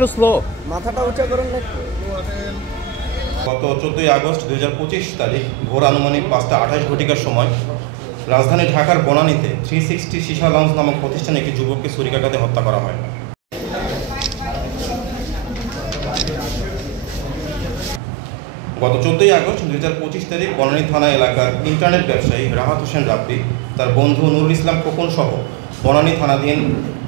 একটু স্লো, মাথাটা উঁচা করুন না। গত 14 আগস্ট 2025 তারিখ ভোর আনুমানিক 5:28 সময় রাজধানী ঢাকার বনানীতে 360 শিশা লাউঞ্জ নামক প্রতিষ্ঠানে একটি যুবককে ছুরিকাঘাতে হত্যা করা হয়। গত 14 আগস্ট 2025 তারিখ বনানী থানা এলাকার ইন্টারনেট ব্যবসায়ী রাহাত হোসেন রাব্বি তার বন্ধু নুরুল ইসলাম খোকন সহ বনানী থানাধীন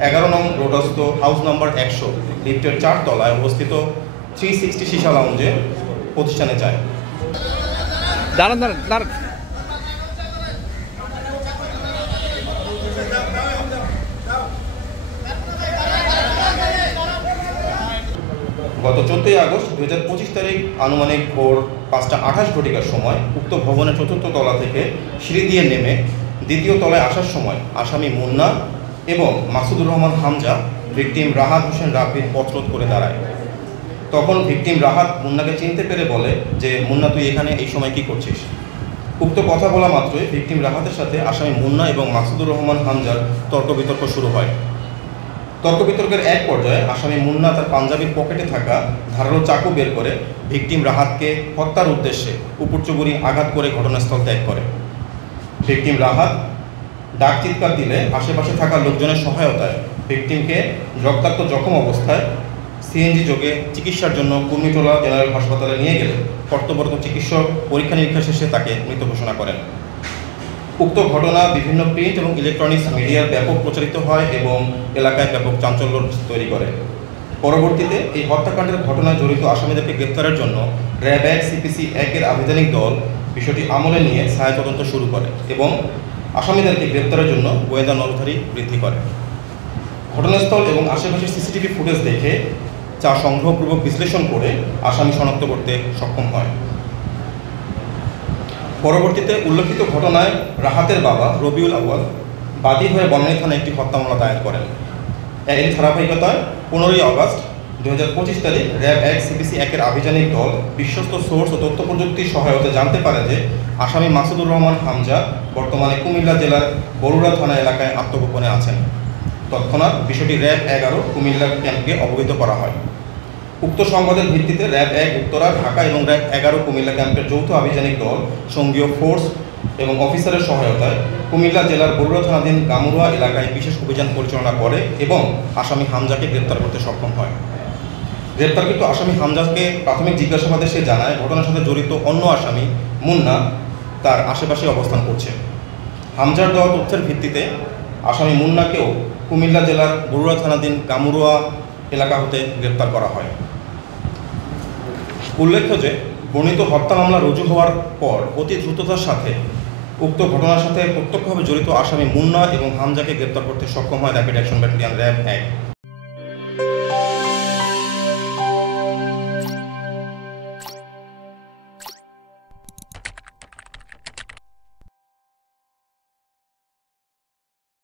11 নং রোডস্থ হাউস নাম্বার 100 লিফটের 4 তলায় অবস্থিত 360 শিশা লাউঞ্জে প্রতিষ্ঠানে যায়। দাঁড়ান দাঁড়ান দাঁড়ান। গত 14 আগস্ট 2025 তারিখ আনুমানিক ভোর 5:28 সময় উক্ত ভবনের 4র্থ তলা থেকে সিঁড়ি দিয়ে নেমে দ্বিতীয় তলায় আসার সময় আসামি মুন্না এবং মাসুদুর রহমান হামজা ভিকটিম রাহাত হোসেন রাব্বির পথরোধ করে দাঁড়ায়। তখন ভিকটিম রাহাত মুন্নাকে চিনতে পেরে বলে যে, মুন্না তুই এখানে এই সময় কি করছিস? উক্ত কথা বলা মাত্রই ভিকটিম রাহাতের সাথে আসামি মুন্না এবং মাসুদুর রহমান হামজার তর্ক বিতর্ক শুরু হয়। তর্ক বিতর্কের এক পর্যায়ে আসামি মুন্না তার পাঞ্জাবির পকেটে থাকা ধারালো চাকু বের করে ভিকটিম রাহাতকে হত্যার উদ্দেশ্যে উপর্যুপরি আঘাত করে ঘটনাস্থল ত্যাগ করে। ভিকটিম রাহাত ডাক চিৎকার দিলে আশেপাশে থাকা লোকজনের সহায়তায় ভিকটিমকে রক্তাক্ত জখম অবস্থায় সিএনজি যোগে চিকিৎসার জন্য কুর্মিটোলা জেনারেল হাসপাতালে নিয়ে গেলে কর্তব্যরত চিকিৎসক পরীক্ষা নিরীক্ষা শেষে তাকে মৃত ঘোষণা করেন। উক্ত ঘটনা বিভিন্ন প্রিন্ট এবং ইলেকট্রনিক্স মিডিয়ার ব্যাপক প্রচারিত হয় এবং এলাকায় ব্যাপক চাঞ্চল্য তৈরি করে। পরবর্তীতে এই হত্যাকাণ্ডের ঘটনায় জড়িত আসামিদেরকে গ্রেপ্তারের জন্য র্যাব 1 CPC 1-এর আভিযানিক দল বিষয়টি আমলে নিয়ে ছায়া তদন্ত শুরু করে এবং আসামিদেরকে গ্রেপ্তারের জন্য গোয়েন্দা নজরদারি বৃদ্ধি করে। ঘটনাস্থল এবং আশেপাশের সিসিটিভি ফুটেজ দেখে যা সংগ্রহপূর্বক বিশ্লেষণ করে আসামি শনাক্ত করতে সক্ষম হয়। পরবর্তীতে উল্লেখিত ঘটনায় রাহাতের বাবা রবিউল আউয়াল বাদী হয়ে বনানী থানায় একটি হত্যা মামলা দায়ের করেন। এর ধারাবাহিকতায় 15 আগস্ট 2025 তারিখ র্যাব 1 CPC 1-এর আভিযানিক দল বিশ্বস্ত সোর্স ও তথ্য প্রযুক্তির সহায়তায় জানতে পারে যে আসামি মাসুদুর রহমান হামজা বর্তমানে কুমিল্লা জেলার বরুড়া থানা এলাকায় আত্মগোপনে আছেন। তৎক্ষণাৎ বিষয়টি র্যাব 11 কুমিল্লা ক্যাম্পকে অবহিত করা হয়। উক্ত সংবাদের ভিত্তিতে র্যাব 1 উত্তরা, ঢাকা এবং র্যাব 11 কুমিল্লা ক্যাম্পের যৌথ আভিযানিক দল সঙ্গীয় ফোর্স এবং অফিসারের সহায়তায় কুমিল্লা জেলার বরুড়া থানাধীন গামুড়া এলাকায় বিশেষ অভিযান পরিচালনা করে এবং আসামি হামজাকে গ্রেপ্তার করতে সক্ষম হয়। গ্রেপ্তারকৃত আসামি হামজাকে প্রাথমিক জিজ্ঞাসাবাদে সে জানায় ঘটনার সাথে জড়িত অন্য আসামি মুন্না তার আশেপাশে অবস্থান করছে। হামজার দেওয়া তথ্যের ভিত্তিতে আসামি মুন্নাকেও কুমিল্লা জেলার বরুড়া থানাধীন গামুড়া এলাকা হতে গ্রেপ্তার করা হয়। উল্লেখ্য যে বর্ণিত হত্যা মামলা রুজু হওয়ার পর অতি দ্রুততার সাথে উক্ত ঘটনার সাথে প্রত্যক্ষভাবে জড়িত আসামি মুন্না এবং হামজাকে গ্রেপ্তার করতে সক্ষম হয় র্যাপিড অ্যাকশন ব্যাটালিয়ন র্যাব 1।